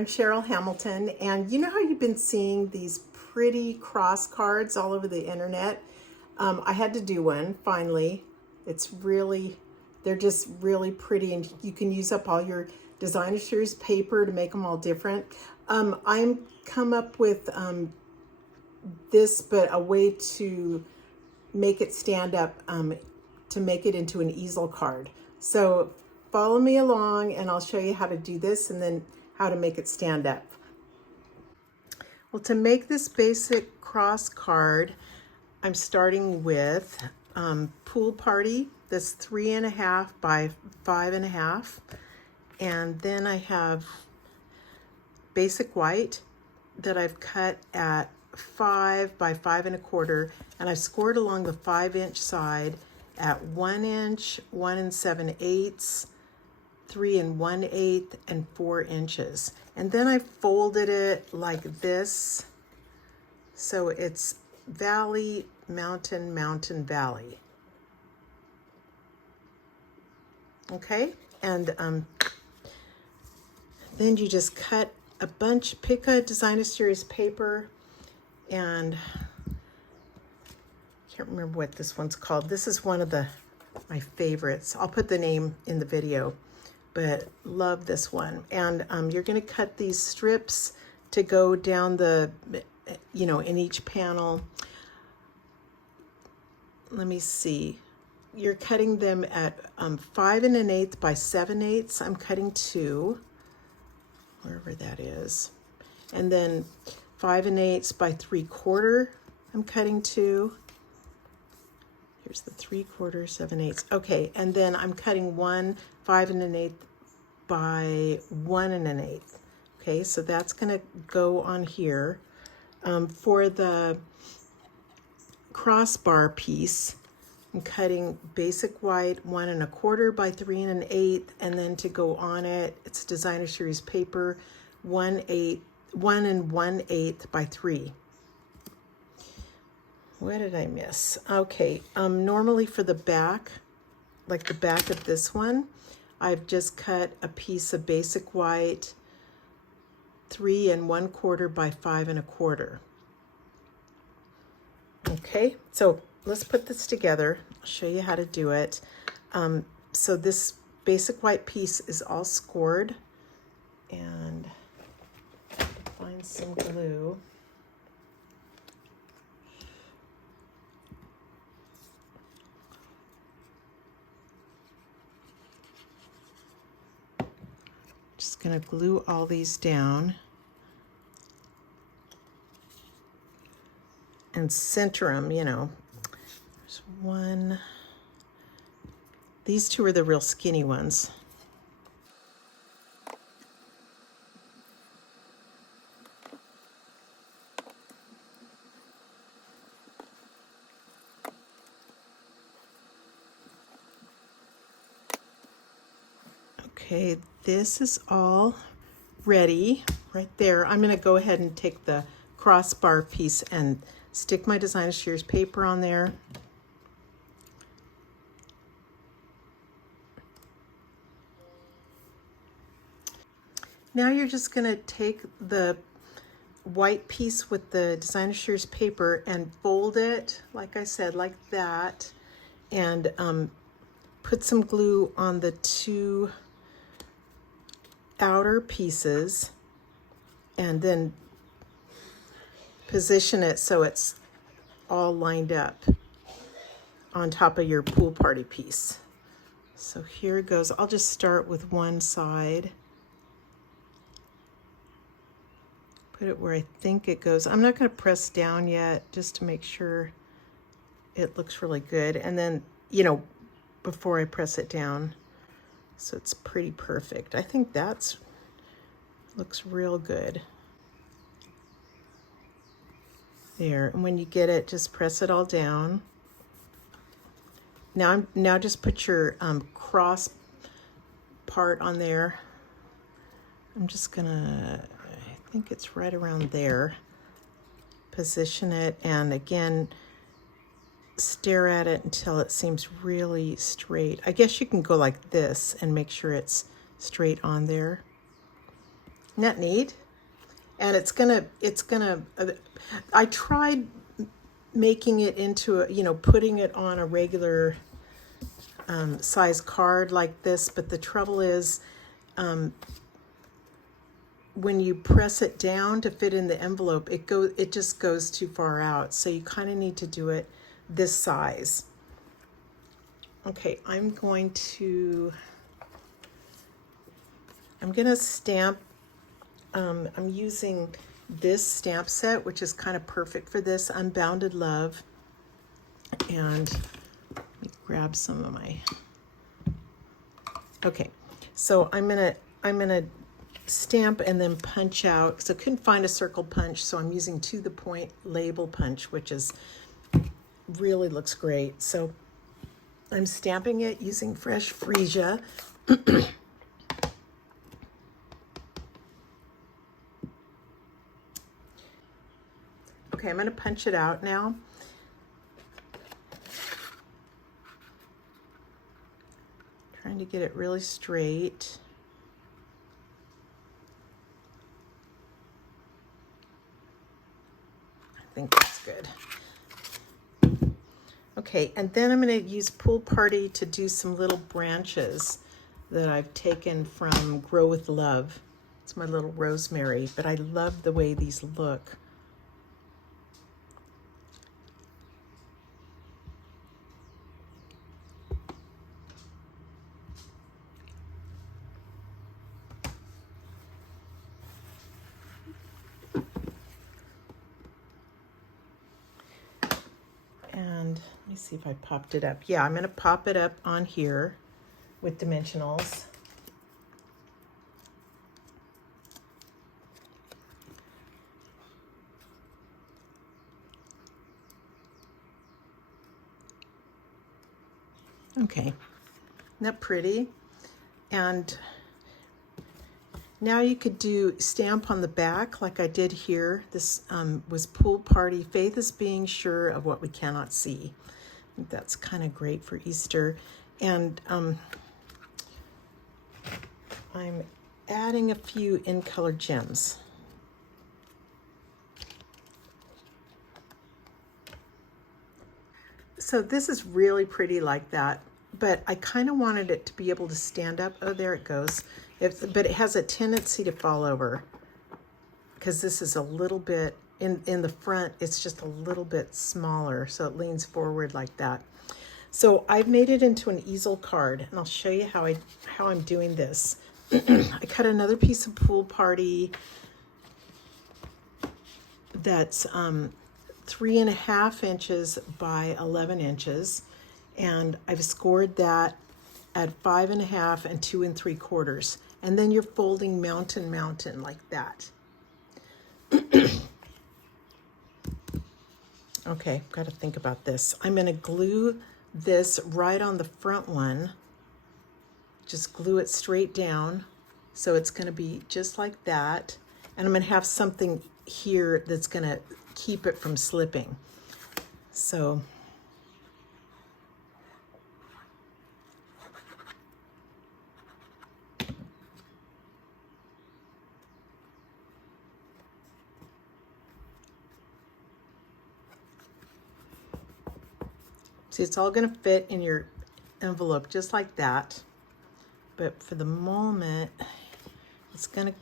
I'm Cheryl Hamilton, and you know how you've been seeing these pretty cross cards all over the internet? I had to do one finally. They're just really pretty, and you can use up all your designer series paper to make them all different. I'm come up with this, but a way to make it stand up, to make it into an easel card. So follow me along and I'll show you how to do this and then how to make it stand up. Well, to make this basic cross card, I'm starting with Pool Party, this 3.5 by 5.5. And then I have basic white that I've cut at 5 by 5.25, and I've scored along the 5-inch side at 1 inch, 1 7/8, 3 1/8, and 4 inches. And then I folded it like this, so it's valley, mountain, mountain, valley. Okay, and then you just cut a bunch, pick a designer series paper, and I can't remember what this one's called. This is one of my favorites. I'll put the name in the video, but love this one. And you're gonna cut these strips to go down the, in each panel. Let me see. You're cutting them at 5 1/8 by 7/8. I'm cutting 2, wherever that is. And then 5 1/8 by 3/4. I'm cutting 2. Here's the 3/4, 7/8. Okay, and then I'm cutting 1 5 1/8 by 1 1/8. Okay, so that's gonna go on here. For the crossbar piece, I'm cutting basic white 1 1/4 by 3 1/8, and then to go on it, it's designer series paper 1 1/8 by 3. What did I miss? Okay, normally for the back, like the back of this one, I've just cut a piece of basic white 3 1/4 by 5 1/4. Okay, so let's put this together. I'll show you how to do it. So this basic white piece is all scored, and find some glue. Just gonna glue all these down and center them, There's one. These two are the real skinny ones. Okay, this is all ready right there. I'm going to go ahead and take the crossbar piece and stick my designer series paper on there. Now you're just going to take the white piece with the designer series paper and fold it, like I said, like that, and put some glue on the 2 outer pieces, and then position it so it's all lined up on top of your pool party piece. So here it goes. I'll just start with one side. Put it where I think it goes. I'm not going to press down yet, just to make sure it looks really good. And then, before I press it down, so it's pretty perfect. I think looks real good. There, and when you get it, just press it all down. Now just put your cross part on there. I'm just gonna, I think it's right around there. Position it, and again, stare at it until it seems really straight. I guess you can go like this and make sure it's straight on there. Isn't that neat? And I tried making it into putting it on a regular size card like this, but the trouble is when you press it down to fit in the envelope, it just goes too far out. So you kind of need to do it this size. Okay, I'm going to stamp. I'm using this stamp set, which is kind of perfect for this, Unbounded Love. And let me grab some of my, okay. So I'm gonna stamp and then punch out, because I couldn't find a circle punch, so I'm using to the point label punch, which is really looks great. So I'm stamping it using fresh freesia. Okay, I'm going to punch it out now. Trying to get it really straight. I think that's good. Okay, and then I'm going to use Pool Party to do some little branches that I've taken from Grow with Love. It's my little rosemary, but I love the way these look. And let me see if I popped it up. Yeah, I'm going to pop it up on here with dimensionals. Okay, isn't that pretty? And now you could do stamp on the back like I did here. This was Pool Party. Faith is being sure of what we cannot see. I think that's kind of great for Easter. And I'm adding a few in color gems. So this is really pretty like that, but I kind of wanted it to be able to stand up. Oh, there it goes. But it has a tendency to fall over because this is a little bit, in the front, it's just a little bit smaller, so it leans forward like that. So I've made it into an easel card, and I'll show you how I'm doing this. I cut another piece of Pool Party that's 3.5 inches by 11 inches, and I've scored that at 5.5 and 2 3/4, and then you're folding mountain like that. Okay, got to think about this. I'm going to glue this right on the front one. Just glue it straight down, so it's going to be just like that, and I'm going to have something here that's going to keep it from slipping. So see, it's all going to fit in your envelope just like that, but for the moment it's going to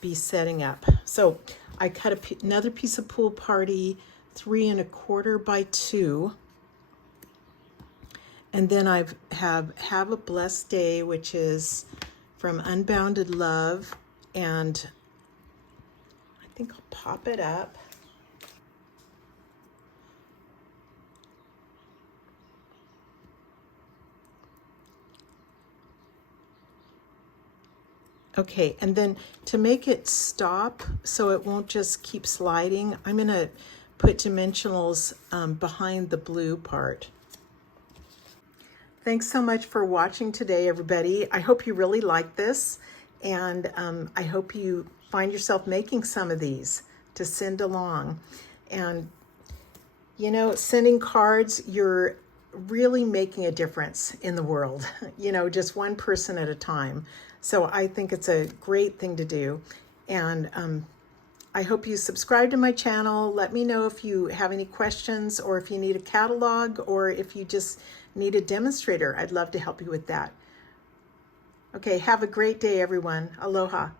be setting up. So I cut another piece of Pool Party 3 1/4 by 2, and then I have a Blessed Day, which is from Unbounded Love, and I think I'll pop it up. Okay, and then to make it stop so it won't just keep sliding, I'm going to put dimensionals behind the blue part. Thanks so much for watching today, everybody. I hope you really like this, and I hope you find yourself making some of these to send along. And, you know, sending cards, you're really making a difference in the world, you know, just one person at a time. So I think it's a great thing to do. And I hope you subscribe to my channel. Let me know if you have any questions, or if you need a catalog, or if you just need a demonstrator. I'd love to help you with that. Okay, have a great day, everyone. Aloha.